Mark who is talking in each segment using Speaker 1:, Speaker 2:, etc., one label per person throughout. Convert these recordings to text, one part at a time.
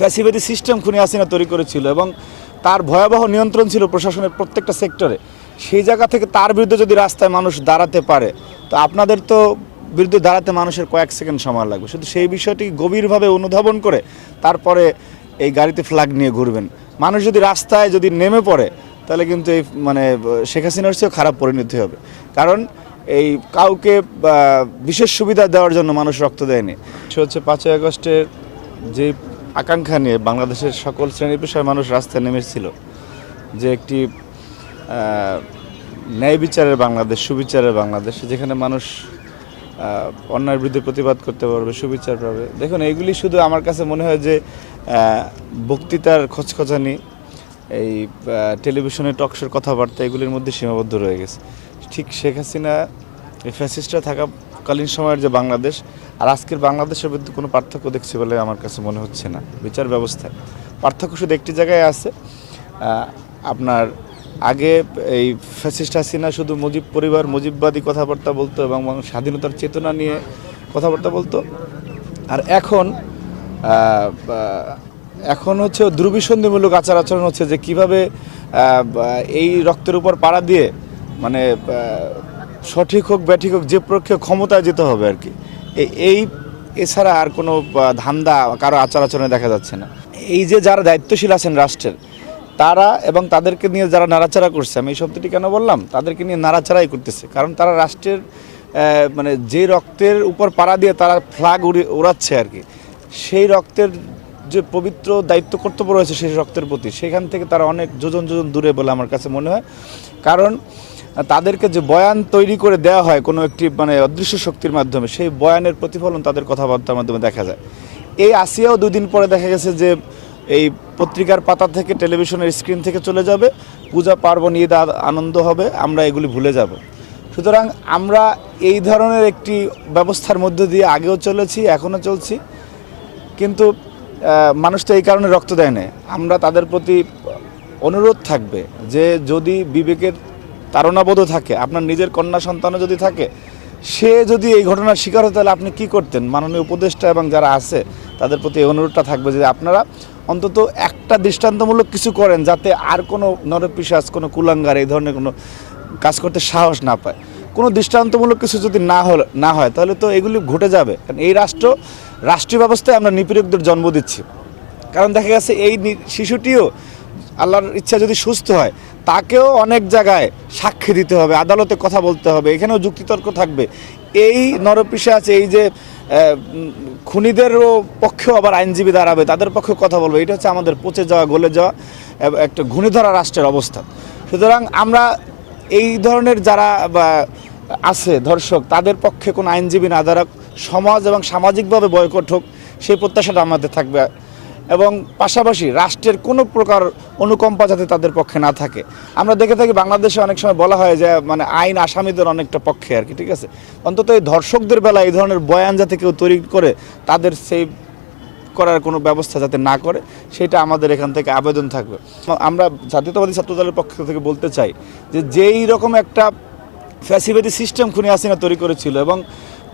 Speaker 1: ফ্যাসিবাদী সিস্টেম খুনি হাসিনা তৈরি করেছিল এবং তার ভয়াবহ নিয়ন্ত্রণ ছিল প্রশাসনের প্রত্যেকটা সেক্টরে। সেই জায়গা থেকে তার বিরুদ্ধে যদি রাস্তায় মানুষ দাঁড়াতে পারে, তো আপনাদের তো বিরুদ্ধে দাঁড়াতে মানুষের কয়েক সেকেন্ড সময় লাগবে। শুধু সেই বিষয়টি গভীরভাবে অনুধাবন করে তারপরে এই গাড়িতে ফ্ল্যাগ নিয়ে ঘুরবেন। মানুষ যদি রাস্তায় যদি নেমে পড়ে, তাহলে কিন্তু এই মানে শেখ হাসিনার চেয়েও খারাপ পরিণতি হবে। কারণ এই কাউকে বিশেষ সুবিধা দেওয়ার জন্য মানুষ রক্ত দেয়নি। সে হচ্ছে পাঁচই আগস্টের যে আকাঙ্ক্ষা নিয়ে বাংলাদেশের সকল শ্রেণি পেশার মানুষ রাস্তায় নেমেছিল যে একটি ন্যায় বিচারের বাংলাদেশ সুবিচারের বাংলাদেশ যেখানে মানুষ আহ, অন্যায়ের বিরুদ্ধে প্রতিবাদ করতে পারবে সুবিচার পাবে। দেখুন এইগুলি শুধু আমার কাছে মনে হয় যে বক্তৃতার খচখচানি এই টেলিভিশনে টকশোর কথাবার্তা এগুলির মধ্যে সীমাবদ্ধ রয়ে গেছে। ঠিক শেখ হাসিনা এই ফ্যাসিস্টরা থাকাকালীন সময়ের যে বাংলাদেশ, আর আজকের বাংলাদেশের মধ্যে কোনো পার্থক্য দেখছি বলে আমার কাছে মনে হচ্ছে না। বিচার ব্যবস্থায় পার্থক্য শুধু একটি জায়গায় আছে আপনার আগে এই ফ্যাসিস্ট হাসিনা শুধু মুজিব পরিবার, মুজিববাদী কথাবার্তা বলতো এবং স্বাধীনতার চেতনা নিয়ে কথাবার্তা বলতো। আর এখন এখন হচ্ছে দুর্বিসন্ধিমূলক আচার আচরণ হচ্ছে যে কীভাবে এই রক্তের উপর পাড়া দিয়ে মানে সঠিক হোক, ব্যাঠিক হোক, যে পক্ষে ক্ষমতায় যেতে হবে আর কি। এই, এছাড়া আর কোনো ধান্দা কারও আচার আচরণে দেখা যাচ্ছে না। এই যে যারা দায়িত্বশীল আছেন রাষ্ট্রের, তারা এবং তাদেরকে নিয়ে যারা নাড়াচাড়া করছে, আমি এই শব্দটি কেন বললাম? তাদেরকে নিয়ে নাড়াচাড়াই করতেছে। কারণ তারা রাষ্ট্রের মানে যে রক্তের উপর পাড়া দিয়ে তারা ফ্লাগ উড়ে, উড়াচ্ছে আর কি, সেই রক্তের যে পবিত্র দায়িত্ব কর্তব্য রয়েছে, সেই রক্তের প্রতি, সেখান থেকে তারা অনেক যোজন যোজন দূরে বলে আমার কাছে মনে হয়। কারণ তাদেরকে যে বয়ান তৈরি করে দেওয়া হয় কোনো একটি মানে অদৃশ্য শক্তির মাধ্যমে, সেই বয়ানের প্রতিফলন তাদের কথাবার্তার মাধ্যমে দেখা যায়। এই আসিয়াও দুদিন পরে দেখা গেছে যে এই পত্রিকার পাতা থেকে, টেলিভিশনের স্ক্রিন থেকে চলে যাবে, পূজা পার্বণ, ঈদ আনন্দ হবে, আমরা এগুলি ভুলে যাব। সুতরাং আমরা এই ধরনের একটি ব্যবস্থার মধ্য দিয়ে আগেও চলেছি, এখনও চলছি। কিন্তু মানুষ তো এই কারণে রক্ত দেয় না আমরা তাদের প্রতি অনুরোধ থাকবে যে যদি বিবেকের তাড়নাবোধও থাকে, আপনার নিজের কন্যা সন্তানও যদি থাকে, সে যদি এই ঘটনার শিকার হতো তাহলে আপনি কি করতেন? মাননীয় উপদেষ্টা এবং যারা আছে, তাদের প্রতি এই অনুরোধটা থাকবে যে আপনারা অন্তত একটা দৃষ্টান্তমূলক কিছু করেন, যাতে আর কোনো নরপিসাস কোনো কুলাঙ্গার এই ধরনের কোনো কাজ করতে সাহস না পায়। কোনো দৃষ্টান্তমূলক কিছু যদি না হল, না হয়, তাহলে তো এগুলি ঘটে যাবে। কারণ এই রাষ্ট্র, রাষ্ট্রীয় ব্যবস্থায় আমরা নিপীড়কদের জন্ম দিচ্ছি। কারণ দেখা গেছে, এই শিশুটিও আল্লাহর ইচ্ছা যদি সুস্থ হয় তাকেও অনেক জায়গায় সাক্ষী দিতে হবে আদালতে কথা বলতে হবে এখানেও যুক্তিতর্ক থাকবে। এই নরপিসা আছে এই যে খুনিদেরও পক্ষেও আবার আইনজীবী দাঁড়াবে তাদের পক্ষে কথা বলবে এটা হচ্ছে আমাদের পচে যাওয়া গলে যাওয়া একটা ঘূর্ণিধরা রাষ্ট্রের অবস্থা। সুতরাং আমরা এই ধরনের যারা বা, আছে ধর্ষক তাদের পক্ষে কোনো আইনজীবী না দ্বারা সমাজ এবং সামাজিকভাবে বয়কট হোক সেই প্রত্যাশাটা আমাদের থাকবে। এবং পাশাপাশি রাষ্ট্রের কোনো প্রকার অনুকম্পা যাতে তাদের পক্ষে না থাকে। আমরা দেখে থাকি বাংলাদেশে অনেক সময় বলা হয় যে মানে আইন আসামিদের অনেকটা পক্ষে আর কি, ঠিক আছে? অন্তত এই ধর্ষকদের বেলা এই ধরনের বয়ান যাতে কেউ তৈরি করে, তাদের সেই করার কোনো ব্যবস্থা যাতে না করে, সেটা আমাদের এখান থেকে আবেদন থাকবে। আমরা জাতীয়তাবাদী ছাত্র দলের পক্ষ থেকে বলতে চাই যে, যেই রকম একটা ফ্যাসিবাদী সিস্টেম খুনি হাসিনা তৈরি করেছিল এবং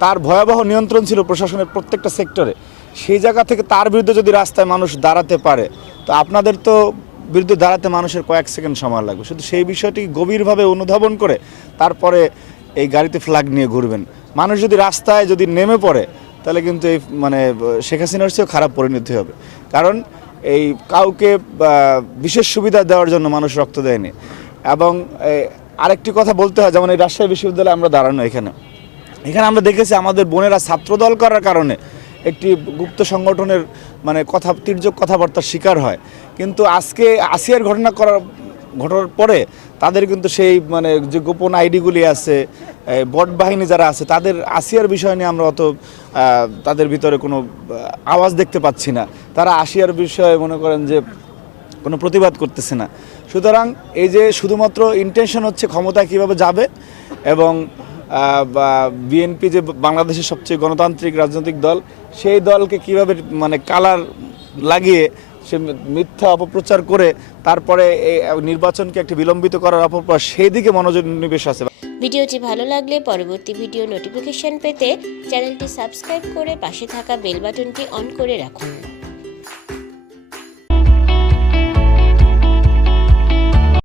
Speaker 1: তার ভয়াবহ নিয়ন্ত্রণ ছিল প্রশাসনের প্রত্যেকটা সেক্টরে। সেই জায়গা থেকে তার বিরুদ্ধে যদি রাস্তায় মানুষ দাঁড়াতে পারে, তো আপনাদের তো বিরুদ্ধে দাঁড়াতে মানুষের কয়েক সেকেন্ড সময় লাগবে। শুধু সেই বিষয়টি গভীরভাবে অনুধাবন করে তারপরে এই গাড়িতে ফ্ল্যাগ নিয়ে ঘুরবেন। মানুষ যদি রাস্তায় যদি নেমে পড়ে, তাহলে কিন্তু এই মানে শেখ হাসিনার চেয়েও খারাপ পরিণতি হবে। কারণ এই কাউকে বিশেষ সুবিধা দেওয়ার জন্য মানুষ রক্ত দেয়নি। এবং আরেকটি কথা বলতে হয়, যেমন এই রাজশাহী বিশ্ববিদ্যালয়ে আমরা দাঁড়ানো এখানে। এখানে আমরা দেখেছি আমাদের বোনেরা ছাত্রদল করার কারণে একটি গুপ্ত সংগঠনের মানে কথা, তির্যক কথাবার্তার শিকার হয়। কিন্তু আজকে আসিয়ার ঘটনা করার ঘটনার পরে তাদের কিন্তু সেই মানে যে গোপন আইডিগুলি আছে বট বাহিনী যারা আছে, তাদের আসিয়ার বিষয় নিয়ে আমরা অত তাদের ভিতরে কোনো আওয়াজ দেখতে পাচ্ছি না। তারা আসিয়ার বিষয়ে মনে করেন যে কোনো প্রতিবাদ করতেছে না। সুতরাং এই যে শুধুমাত্র ইন্টেনশন হচ্ছে ক্ষমতা কীভাবে যাবে এবং বিএনপি যে বাংলাদেশের সবচেয়ে গণতান্ত্রিক রাজনৈতিক দল, সেই দলকে কীভাবে মানে কালার লাগিয়ে সে মিথ্যা অপপ্রচার করে তারপরে এই নির্বাচনকে একটি বিলম্বিত করার অপপ্রয়াস সেই দিকে মনোনিবেশ আছে।
Speaker 2: ভিডিওটি ভালো লাগলে পরবর্তী ভিডিও নোটিফিকেশন পেতে চ্যানেলটি সাবস্ক্রাইব করে পাশে থাকা বেল বাটনটি অন করে রাখুন।